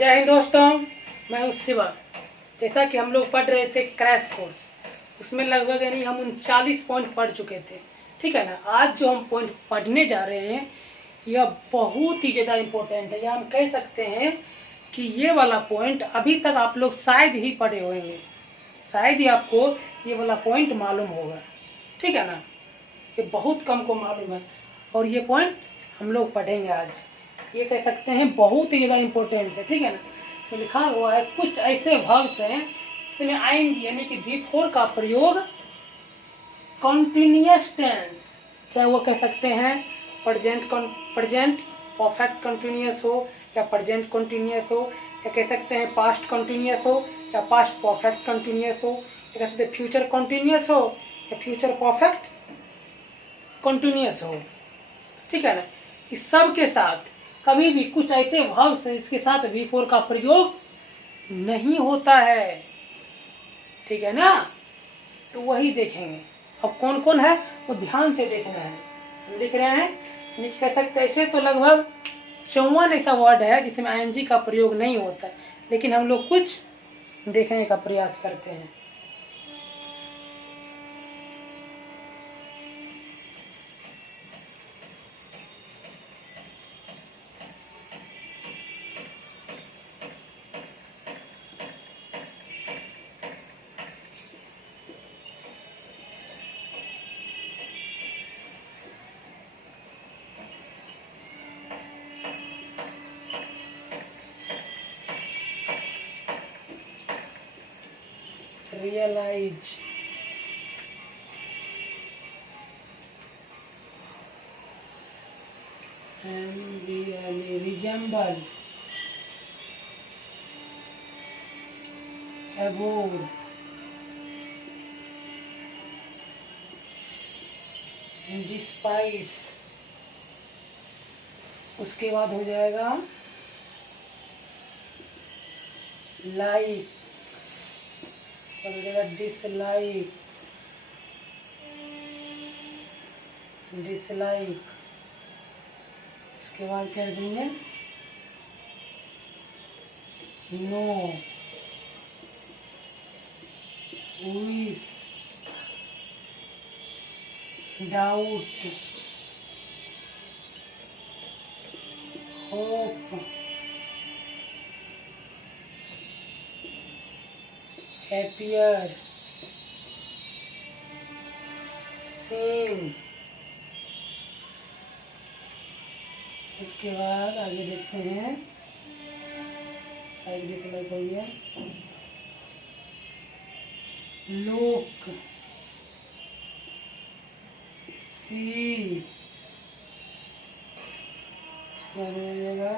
जय हिंद दोस्तों, मैं हूँ शिवा। जैसा कि हम लोग पढ़ रहे थे क्रैश कोर्स, उसमें लगभग यानी हम 39 पॉइंट पढ़ चुके थे। ठीक है ना। आज जो हम पॉइंट पढ़ने जा रहे हैं यह बहुत ही ज़्यादा इम्पोर्टेंट है, या हम कह सकते हैं कि ये वाला पॉइंट अभी तक आप लोग शायद ही पढ़े होंगे, शायद ही आपको ये वाला पॉइंट मालूम होगा। ठीक है ना। ये बहुत कम को मालूम है और ये पॉइंट हम लोग पढ़ेंगे आज। ये कह सकते हैं बहुत ही ज़्यादा इम्पोर्टेंट है। ठीक है ना। इसमें लिखा हुआ है कुछ ऐसे वर्ब्स हैं जिसमें आईएनजी यानी कि V4 का प्रयोग कॉन्टिन्यूअस टेंस, चाहे वो कह सकते हैं प्रेजेंट परफेक्ट कंटिन्यूअस हो या प्रेजेंट कंटिन्यूअस हो, या कह सकते हैं पास्ट कंटिन्यूअस हो या पास्ट परफेक्ट कंटिन्यूअस हो, या कह सकते हैं फ्यूचर कंटिन्यूअस हो या फ्यूचर परफेक्ट कंटिन्यूअस हो। ठीक है ना। इस सब के साथ कभी भी कुछ ऐसे वर्ब्स हैं इसके साथ V4 का प्रयोग नहीं होता है। ठीक है ना। तो वही देखेंगे। अब कौन कौन है वो ध्यान से देखना है। हम लिख रहे हैं, कह सकते ऐसे तो लगभग 54 ऐसा वर्ड है जिसमें आईएनजी का प्रयोग नहीं होता है, लेकिन हम लोग कुछ देखने का प्रयास करते हैं। Realize, and really resemble, abhor, despise, उसके बाद हो जाएगा लाइक, और हो जाएगा डिसलाइक, इसके बाद कर देंगे know, wish, doubt, hope, appear, seem। उसके बाद आगे देखते हैं, आगे डिसलाइक हो गया, look, see, उसके बाद हो जाएगा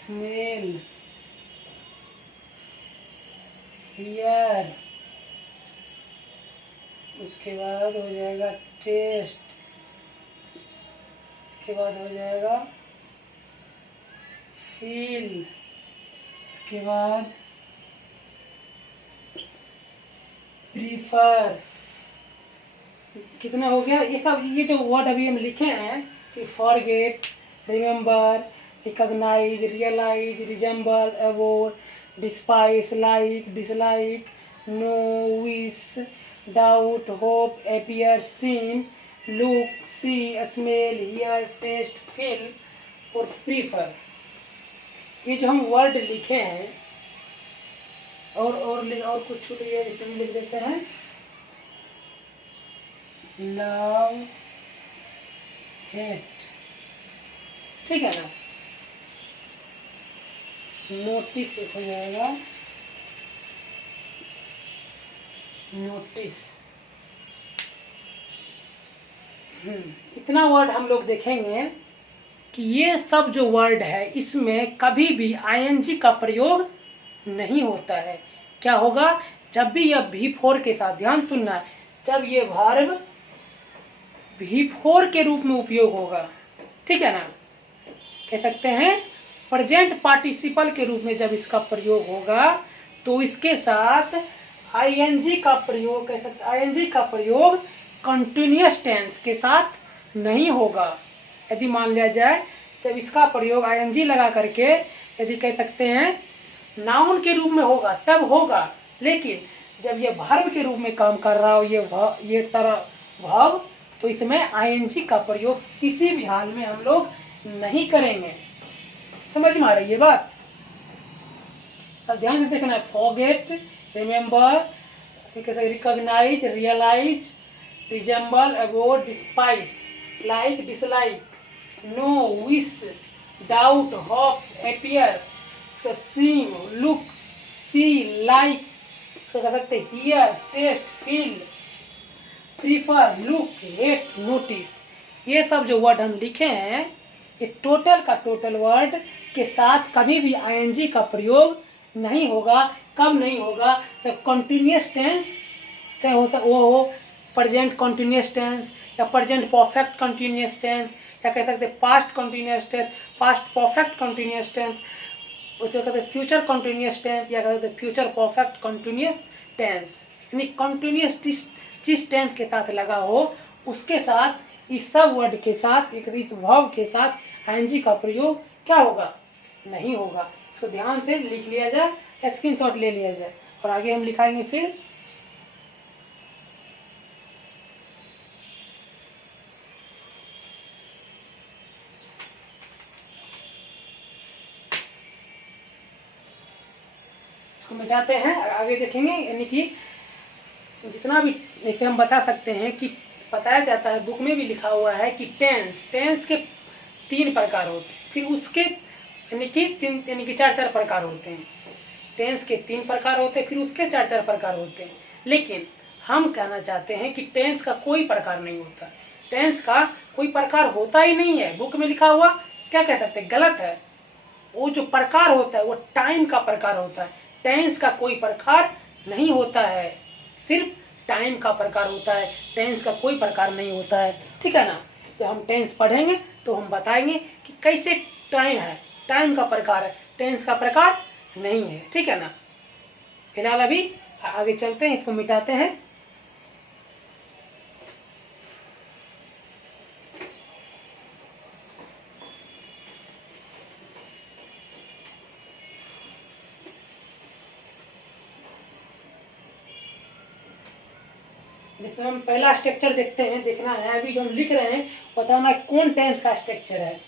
smell, हियर, उसके बाद हो जाएगा टेस्ट, उसके बाद हो जाएगा फील, उसके बाद प्रीफर। कितना हो गया ये सब? ये जो वर्ड अभी हम लिखे हैं कि forget, remember, recognise, realise, resemble, abhor, despise, like, dislike, know, wish, doubt, hope, appear, seem, look, see, smell, hear, taste, feel और प्रीफर। ये जो हम वर्ड लिखे हैं और कुछ छूट गया, इसमें लिख देते हैं लव, हेट। ठीक है ना। नोटिस एक हो जाएगा, नोटिस। इतना वर्ड हम लोग देखेंगे कि ये सब जो वर्ड है इसमें कभी भी आईएनजी का प्रयोग नहीं होता है। क्या होगा? जब भी यह V4 के साथ, ध्यान सुनना है, जब ये वर्ब V4 के रूप में उपयोग होगा, ठीक है ना, कह सकते हैं प्रेजेंट पार्टिसिपल के रूप में जब इसका प्रयोग होगा तो इसके साथ आईएनजी का प्रयोग, कह सकते आईएनजी का प्रयोग कंटिन्यूअस टेंस के साथ नहीं होगा। यदि मान लिया जाए जब इसका प्रयोग आईएनजी लगा करके यदि कह सकते हैं नाउन के रूप में होगा तब होगा, लेकिन जब ये वर्ब के रूप में काम कर रहा हो ये सारा वर्ब, तो इसमें आईएनजी का प्रयोग किसी भी हाल में हम लोग नहीं करेंगे। समझ में आ रही है बात? अब ध्यान से देखना है, forget, remember, recognise, realise, resemble, avoid, despise, like, dislike, know, wish, doubt, hope, appear, seem, look, see, like, इसको कह सकते hear, taste, feel, prefer, look, hate, notice. ये सब जो वर्ड हम लिखे हैं ये टोटल का टोटल वर्ड के साथ कभी भी आईएनजी का प्रयोग नहीं होगा। कब नहीं होगा? जब कंटिन्यूअस टेंस, चाहे वो हो प्रेजेंट कंटिन्यूअस टेंस या प्रेजेंट परफेक्ट कंटिन्यूअस टेंस, या कह सकते past continuous tense, past perfect continuous tense, उसको कहते हैं फ्यूचर कंटिन्यूअस टेंस, या कहते हैं फ्यूचर परफेक्ट कंटिन्यूअस टेंस। यानी कंटिन्यूअस जिस टेंस के साथ लगा हो उसके साथ इस सब वर्ड के साथ एक वर्ब के साथ आईएनजी का प्रयोग क्या होगा? नहीं होगा। इसको ध्यान से लिख लिया जाए, स्क्रीनशॉट ले लिया जाए और आगे हम लिखाएंगे फिर। इसको मिटाते हैं, आगे देखेंगे। यानी कि जितना भी जैसे हम बता सकते हैं कि बताया जाता है, बुक में भी लिखा हुआ है कि टेंस के 3 प्रकार होते हैं, फिर उसके यानी कि 4 प्रकार होते हैं। टेंस के 3 प्रकार होते हैं, फिर उसके 4 प्रकार होते हैं। लेकिन हम कहना चाहते हैं कि टेंस का कोई प्रकार नहीं होता, टेंस का कोई प्रकार होता ही नहीं है। बुक में लिखा हुआ क्या कह सकते हैं? गलत है। वो जो प्रकार होता है वो टाइम का प्रकार होता है, टेंस का कोई प्रकार नहीं होता है, सिर्फ टाइम का प्रकार होता है, टेंस का कोई प्रकार नहीं होता है। ठीक है ना? जब हम टेंस पढ़ेंगे तो हम बताएंगे कि कैसे टाइम है, टाइम का प्रकार है, टेंस का प्रकार नहीं है। ठीक है ना? फिलहाल अभी आगे चलते हैं, इसको मिटाते हैं। जिसमें हम पहला स्ट्रक्चर देखते हैं, देखना है अभी जो हम लिख रहे हैं बताना कौन टेंस का स्ट्रक्चर है।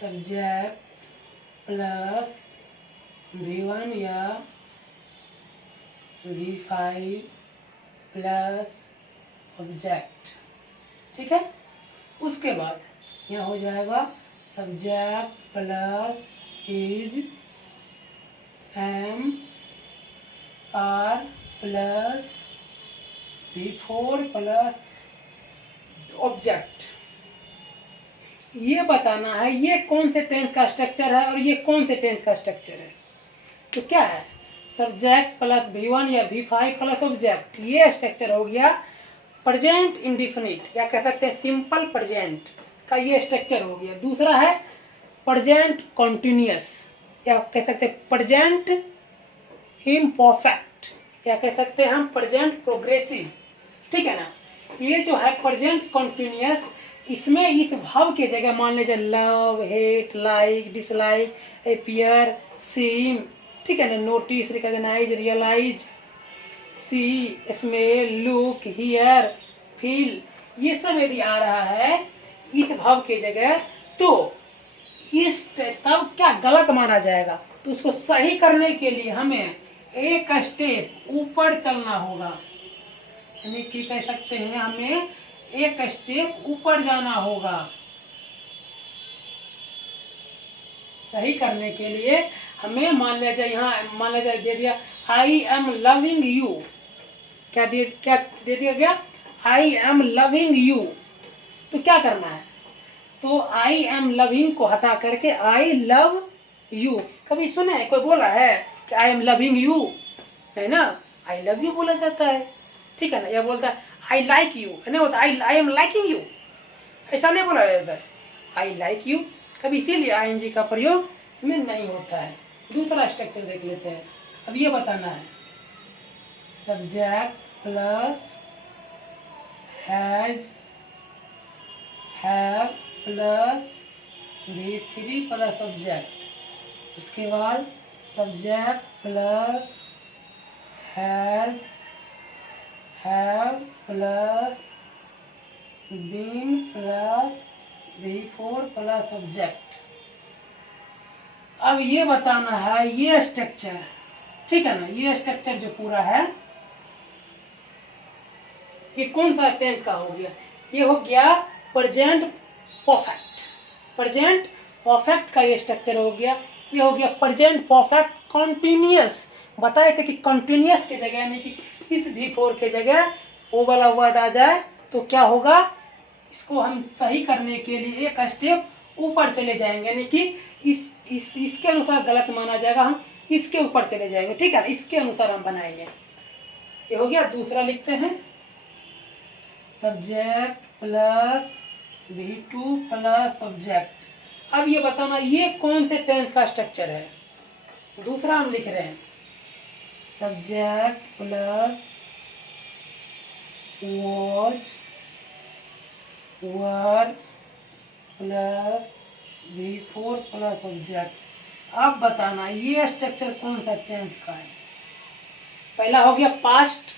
सब्जेक्ट प्लस V1 या V5 प्लस ऑब्जेक्ट। ठीक है? उसके बाद यहाँ हो जाएगा subject plus is, am, are plus V4 plus object. ये बताना है ये कौन से टेंस का स्ट्रक्चर है और ये कौन से टेंस का स्ट्रक्चर है। तो क्या है? सब्जेक्ट प्लस V1 या V5 प्लस ऑब्जेक्ट, ये स्ट्रक्चर हो गया प्रेजेंट इंडिफिनिट, या कह सकते हैं सिंपल प्रेजेंट का ये स्ट्रक्चर हो गया। दूसरा है प्रेजेंट कॉन्टिन्यूअस, या कह सकते हैं प्रेजेंट इम्परफेक्ट, या कह सकते हैं हम प्रेजेंट प्रोग्रेसिव। ठीक है ना? ये जो है प्रेजेंट कॉन्टिन्यूअस, इसमें इस भाव के जगह मान लीजिए love, hate, like, dislike, appear, seem, ठीक है ना, notice, recognise, realise, see, smell, look, hear, feel, ये सब यदि आ रहा है इस भाव के जगह, तो इस तब क्या गलत माना जाएगा। तो उसको सही करने के लिए हमें एक स्टेप ऊपर चलना होगा, यानी कि कह सकते हैं हमें एक स्टेप ऊपर जाना होगा। सही करने के लिए हमें मान लिया जाए, यहाँ मान लिया जाए दे दिया आई एम लविंग यू, क्या दे दिया गया? आई एम लविंग यू। तो क्या करना है? तो आई एम लविंग को हटा करके आई लव यू। कभी सुने है कोई बोला है कि आई एम लविंग यू? नहीं ना, आई लव यू बोला जाता है। ठीक है ना? यह बोलता है आई लाइक यू, नहीं बोलता आई एम लाइकिंग यू, ऐसा नहीं बोला जाता है, आई लाइक यू। कभी इसीलिए आईएनजी का प्रयोग में नहीं होता है। दूसरा स्ट्रक्चर देख लेते हैं। अब ये बताना है subject plus has have plus V3 plus object. उसके बाद subject plus has have plus been plus V4 plus object. अब ये बताना है ये स्ट्रक्चर, ठीक है ना, ये स्ट्रक्चर जो पूरा है ये कौन सा टेंस का हो गया? ये हो गया प्रेजेंट परफेक्ट। प्रेजेंट परफेक्ट का ये स्ट्रक्चर हो गया। ये हो गया प्रेजेंट परफेक्ट कंटिन्यूअस। बताए थे कि कंटिन्यूअस की जगह यानी कि इस V4 के जगह वो वाला वर्ड आ जाए तो क्या होगा? इसको हम सही करने के लिए एक स्टेप ऊपर चले जाएंगे, यानी कि इसके अनुसार गलत माना जाएगा, हम इसके ऊपर चले जाएंगे, ठीक है, इसके अनुसार हम बनाएंगे। ये हो गया। दूसरा लिखते हैं subject plus V2 plus object. अब ये बताना ये कौन से टेंस का स्ट्रक्चर है। दूसरा हम लिख रहे हैं सब्जेक्ट प्लस वॉच वर प्लस V4 प्लस ऑब्जेक्ट। अब बताना ये स्ट्रक्चर कौन सा टेंस का है। पहला हो गया पास्ट,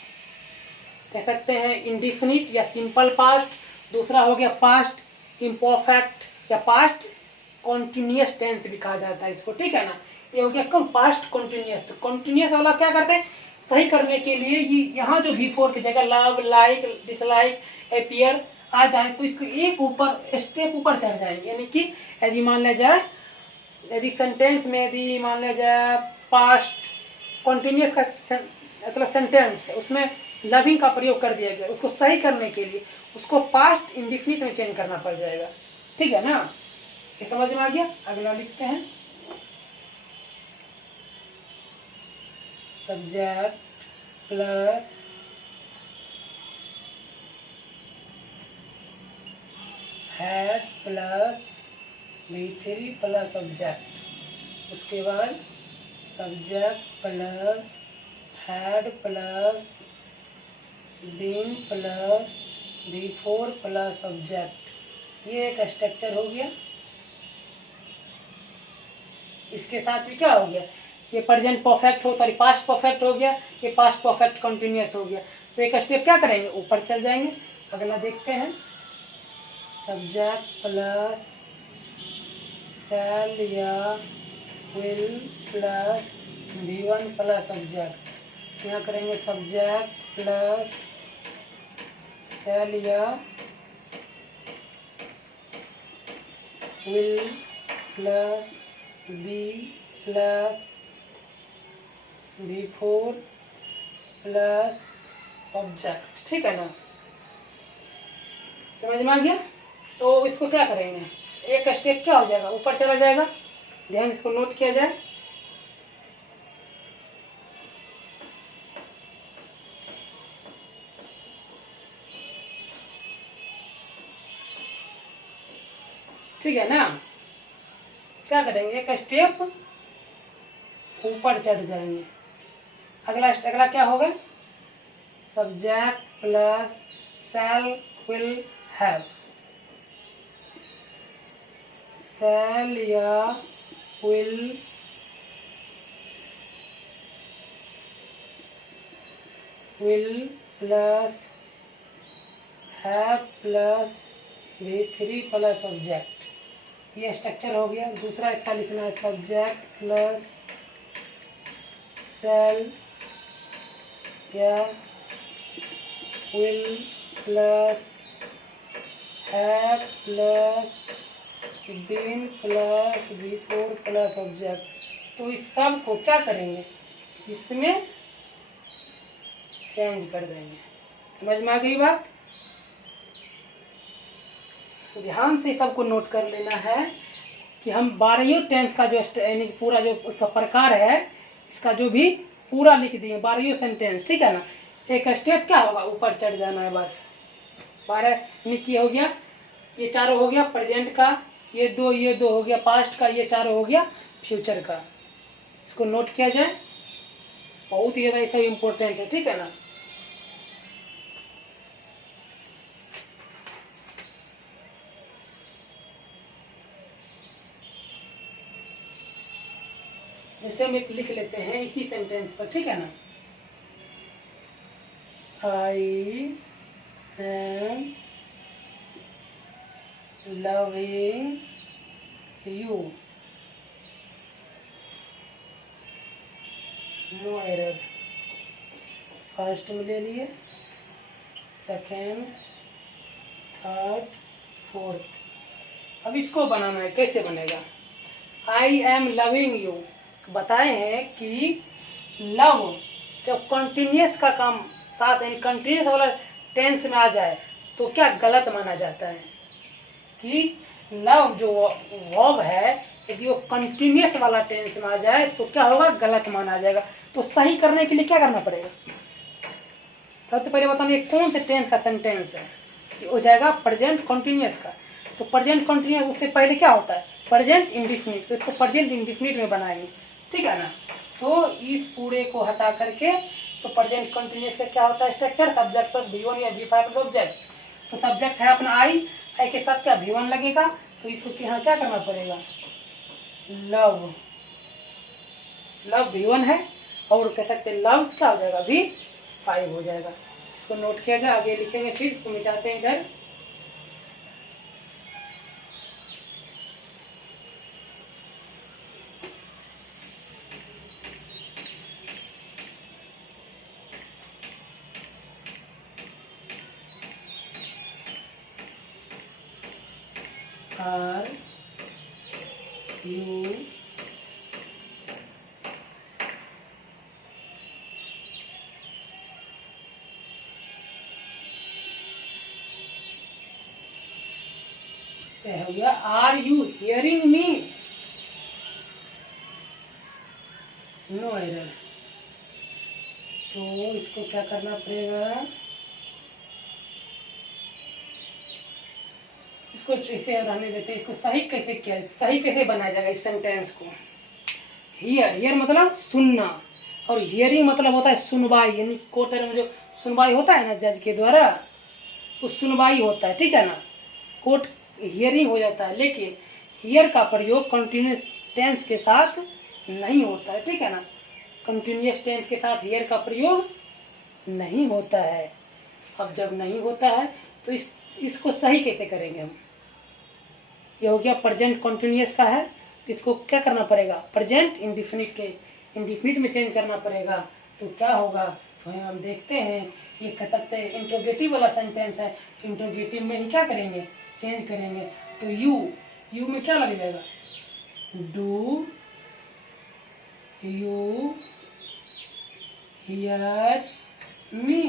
कह सकते हैं इंडिफिनिट या सिंपल पास्ट। दूसरा हो गया पास्ट इम्परफेक्ट या पास्ट कॉन्टिन्यूअस टेंस भी कहा जाता है इसको, ठीक है ना। ये हो गया कौन? Past continuous. तो कॉन्टिन्यूअस वाला क्या करते हैं? सही करने के लिए ये यहाँ जो V4 की जगह लव लाइक डिसलाइक अपीयर आ जाए तो इसको एक ऊपर स्टेप ऊपर चढ़ जाएंगे, यानी कि यदि मान लिया जाए, यदि सेंटेंस में यदि मान लिया जाए पास्ट कॉन्टिन्यूअस का मतलब सेंटेंस है उसमें लविंग का प्रयोग कर दिया गया, उसको सही करने के लिए उसको पास्ट इंडिफिनिट में चेंज करना पड़ जाएगा, ठीक है ना। ये समझ में आ गया। अगला लिखते हैं subject plus had plus V3 plus object. उसके बाद subject plus had plus been plus V4 plus object. ये एक स्ट्रक्चर हो गया। इसके साथ भी क्या हो गया? ये प्रेजेंट परफेक्ट हो सॉरी पास्ट परफेक्ट हो गया, ये पास्ट परफेक्ट कंटिन्यूअस हो गया। तो एक स्टेप क्या करेंगे? ऊपर चल जाएंगे। अगला देखते हैं सब्जेक्ट प्लस शैल या will plus V1 plus object. यहाँ करेंगे सब्जेक्ट प्लस शैल या will plus be plus V4 plus object, ठीक है ना। समझ में आ गया। तो इसको क्या करेंगे? एक स्टेप क्या हो जाएगा? ऊपर चला जाएगा। ध्यान इसको नोट किया जाए। ठीक है ना। क्या करेंगे? एक स्टेप ऊपर चढ़ जाएंगे। अगला क्या होगा? Subject plus shall will have. Shall या will plus have plus V3 plus object. ये स्ट्रक्चर हो गया। दूसरा इसका लिखना है सब्जेक्ट प्लस शैल या will plus have plus been plus V4 plus object. तो इस सब को क्या करेंगे? इसमें चेंज कर देंगे। समझ में आ गई बात? ध्यान से सबको नोट कर लेना है कि हम 12 टेंस का जो यानी पूरा जो उसका प्रकार है इसका जो भी पूरा लिख दिए 12 सेंटेंस, ठीक है ना। एक स्टेप क्या होगा? ऊपर चढ़ जाना है बस। 12 यानी हो गया, ये चारों हो गया प्रेजेंट का, ये दो हो गया पास्ट का, ये चारों हो गया फ्यूचर का। इसको नोट किया जाए, बहुत ही ज़्यादा ऐसा इम्पोर्टेंट है, ठीक है ना। इसे हम एक लिख लेते हैं इसी सेंटेंस पर, ठीक है ना। I am loving you, no error. First में ले लिए, सेकेंड, थर्ड, फोर्थ। अब इसको बनाना है, कैसे बनेगा। आई एम लविंग यू बताए हैं कि लव जब कंटिन्यूस का काम साथ यानी कंटिन्यूस वाला टेंस में आ जाए तो क्या गलत माना जाता है कि लव जो वर्ब है यदि वो कंटिन्यूस वाला टेंस में आ जाए तो क्या होगा, गलत माना जाएगा। तो सही करने के लिए क्या करना पड़ेगा, सबसे पहले बताइए कौन से टेंस का सेंटेंस है, ये हो जाएगा प्रेजेंट कंटिन्यूस का। तो प्रेजेंट कंटिन्यूस उससे पहले क्या होता है, प्रेजेंट इंडिफिनिट, तो इसको प्रेजेंट इंडिफिनिट में बनाएंगे, ठीक है ना। तो इस पूरे को हटा करके तो प्रेजेंट कंटिन्यूस का क्या होता है स्ट्रक्चर, सब्जेक्ट प्लस V1 या V5 प्लस ऑब्जेक्ट। तो सब्जेक्ट है अपना आई के साथ क्या V1 लगेगा, तो इसको यहाँ क्या करना पड़ेगा, लव, लव V1 है और कह सकते हैं लव्स क्या हो जाएगा V5 हो जाएगा। इसको नोट किया जाए, आगे लिखेंगे, फिर इसको मिटाते हैं इधर। आर यू हो गया, are you hearing me, no error. तो इसको क्या करना पड़ेगा, इसको इसे रहने देते हैं। इसको सही कैसे किया, सही कैसे बनाया जाएगा इस सेंटेंस को। हियर, हियर मतलब सुनना और हियरिंग मतलब होता है सुनवाई, यानी कोर्ट में जो सुनवाई होता है ना जज के द्वारा, तो सुनवाई होता है, ठीक है ना। कोर्ट हियरिंग हो जाता है, लेकिन हियर का प्रयोग कंटिन्यूस टेंस के साथ नहीं होता है, ठीक है ना। कंटिन्यूस टेंस के साथ हियर का प्रयोग नहीं होता है। अब जब नहीं होता है तो इसको सही कैसे करेंगे हम। ये हो गया प्रेजेंट कंटिन्यूस का है, इसको क्या करना पड़ेगा, प्रेजेंट इंडिफिनिट के इंडिफिनिट में चेंज करना पड़ेगा। तो क्या होगा, तो हम देखते हैं, ये कह सकते हैं इंट्रोगेटिव वाला सेंटेंस है, तो इंट्रोगेटिव में ही क्या करेंगे, चेंज करेंगे। तो यू में क्या लग जाएगा, do you hear me,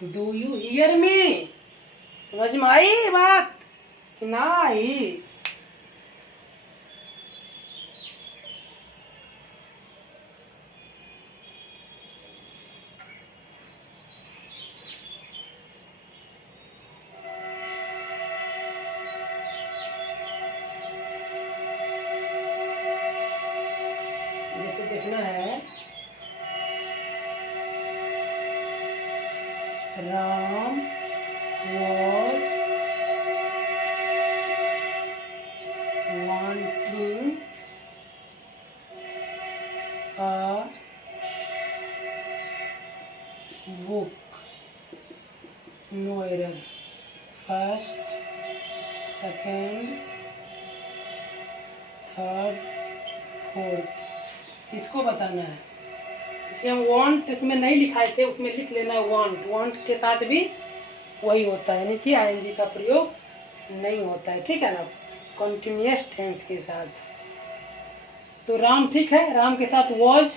do you hear me. समझ में आई बात कि ना आई। जैसे देखना है, Ram was wanting a book, no error, first, second, third, fourth, इसको बताना है। इसे हम वांट इसमें नहीं लिखाए थे, उसमें लिख लेना है वांट, वांट के साथ भी वही होता है, यानी कि आईएनजी का प्रयोग नहीं होता है, ठीक है ना, कंटिन्यूअस टेंस के साथ। तो राम ठीक है, राम के साथ वॉज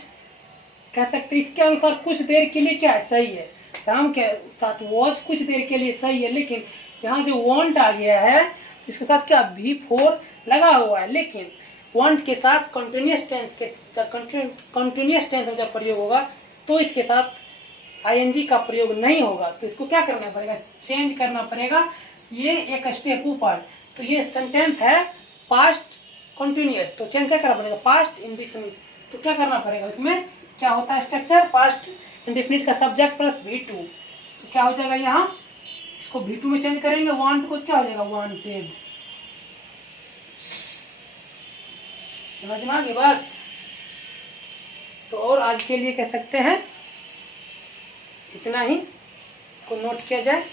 कह सकते, इसके अनुसार कुछ देर के लिए क्या है, सही है, राम के साथ वॉज कुछ देर के लिए सही है, लेकिन यहाँ जो वांट आ गया है इसके साथ क्या V4 लगा हुआ है, लेकिन वांट के साथ कंटिन्यूअस टेंस के कंटिन्यूअस टेंस में जब प्रयोग होगा तो इसके साथ आईएनजी का प्रयोग नहीं होगा। तो इसको क्या करना पड़ेगा, चेंज करना पड़ेगा, ये एक स्टेप ऊपर। तो ये सेंटेंस है पास्ट कंटिन्यूअस, तो चेंज क्या करना पड़ेगा, पास्ट इंडिफिनिट। तो क्या करना पड़ेगा, इसमें क्या होता है स्ट्रक्चर, पास्ट इंडिफिनिट का सब्जेक्ट प्लस V2। तो क्या हो जाएगा यहाँ, इसको V2 में चेंज करेंगे, वांट को क्या हो जाएगा, वांटेड। समझ में आ गई बात। तो और आज के लिए कह सकते हैं इतना ही को नोट किया जाए।